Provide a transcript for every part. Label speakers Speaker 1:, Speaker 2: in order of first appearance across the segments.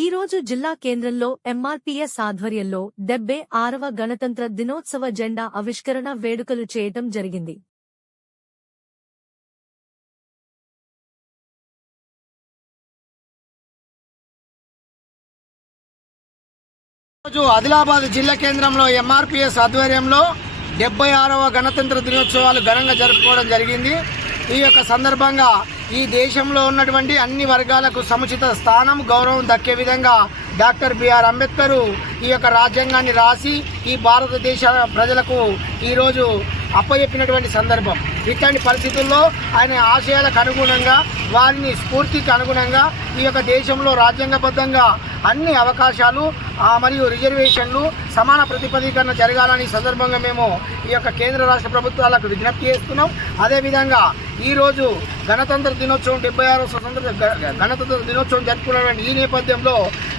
Speaker 1: ఈ రోజు జిల్లా కేంద్రంలో ఎంఆర్పీఎస్ ఆధ్వర్యంలో డెబ్బై ఆరవ గణతంత్ర దినోత్సవ జెండా ఆవిష్కరణ వేడుకలు చేయటం జరిగింది.
Speaker 2: రోజు ఆదిలాబాద్ జిల్లా కేంద్రంలో ఎంఆర్పిఎస్ ఆధ్వర్యంలో డెబ్బై ఆరవ గణతంత్ర దినోత్సవాలు ఘనంగా జరుపుకోవడం జరిగింది. ఈ యొక్క సందర్భంగా ఈ దేశంలో ఉన్నటువంటి అన్ని వర్గాలకు సముచిత స్థానం గౌరవం దక్కే విధంగా డాక్టర్ బిఆర్ అంబేద్కర్ ఈ యొక్క రాజ్యాంగాన్ని రాసి ఈ భారతదేశ ప్రజలకు ఈరోజు అప్పచెప్పినటువంటి సందర్భం. ఇట్లాంటి పరిస్థితుల్లో ఆయన ఆశయాలకు అనుగుణంగా వారిని స్ఫూర్తికి అనుగుణంగా ఈ యొక్క దేశంలో రాజ్యాంగబద్ధంగా అన్ని అవకాశాలు మరియు రిజర్వేషన్లు సమాన ప్రతిపదీకరణ జరగాలని సందర్భంగా మేము ఈ యొక్క కేంద్ర రాష్ట్ర ప్రభుత్వాలకు విజ్ఞప్తి చేస్తున్నాం. అదేవిధంగా ఈరోజు గణతంత్ర దినోత్సవం డెబ్బై ఆరో స్వతంత్ర గణతంత్ర దినోత్సవం జరుపుకున్నటువంటి ఈ నేపథ్యంలో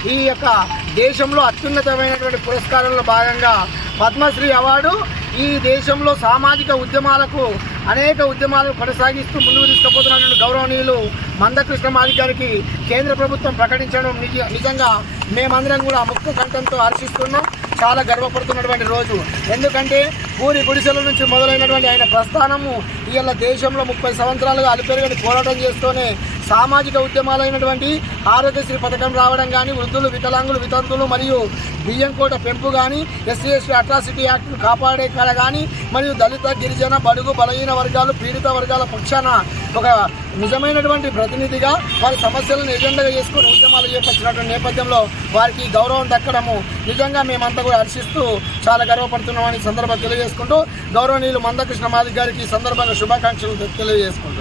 Speaker 2: ఈ యొక్క దేశంలో అత్యున్నతమైనటువంటి పురస్కారంలో భాగంగా పద్మశ్రీ అవార్డు ఈ దేశంలో సామాజిక ఉద్యమాలకు అనేక ఉద్యమాలను కొనసాగిస్తూ ముందుకు తీసుకుపోతున్నటువంటి గౌరవనీయులు మందకృష్ణ మాదిక్ గారికి కేంద్ర ప్రభుత్వం ప్రకటించడం నిజంగా మేమందరం కూడా ముక్త కంఠంతో హర్షిస్తున్నాం. చాలా గర్వపడుతున్నటువంటి రోజు. ఎందుకంటే పూరి గుడిసెల నుంచి మొదలైనటువంటి ఆయన ప్రస్థానము ఇవాళ దేశంలో ముప్పై సంవత్సరాలుగా అలుపెరుగని పోరాటం చేస్తూనే సామాజిక ఉద్యమాలైనటువంటి ఆరోగ్యశ్రీ పథకం రావడం కానీ వృద్ధులు వికలాంగులు వితంతులు మరియు బియ్యం కోట పెంపు కానీ ఎస్సీ ఎస్టీ అట్రాసిటీ యాక్ట్ను కాపాడే కళ కానీ మరియు దళిత గిరిజన బడుగు బలహీన వర్గాలు పీడిత వర్గాల పక్షాన ఒక నిజమైనటువంటి ప్రతినిధిగా వారి సమస్యలను ఎజెండాగా చేసుకుని ఉద్యమాలు చేపట్టినటువంటి నేపథ్యంలో వారికి గౌరవం దక్కడము నిజంగా మేమంతా కూడా హర్షిస్తూ చాలా గర్వపడుతున్నామని సందర్భంగా తెలియజేసుకుంటూ గౌరవనీయులు మందకృష్ణ మాది గారికి ఈ సందర్భంగా శుభాకాంక్షలు తెలియజేసుకుంటాం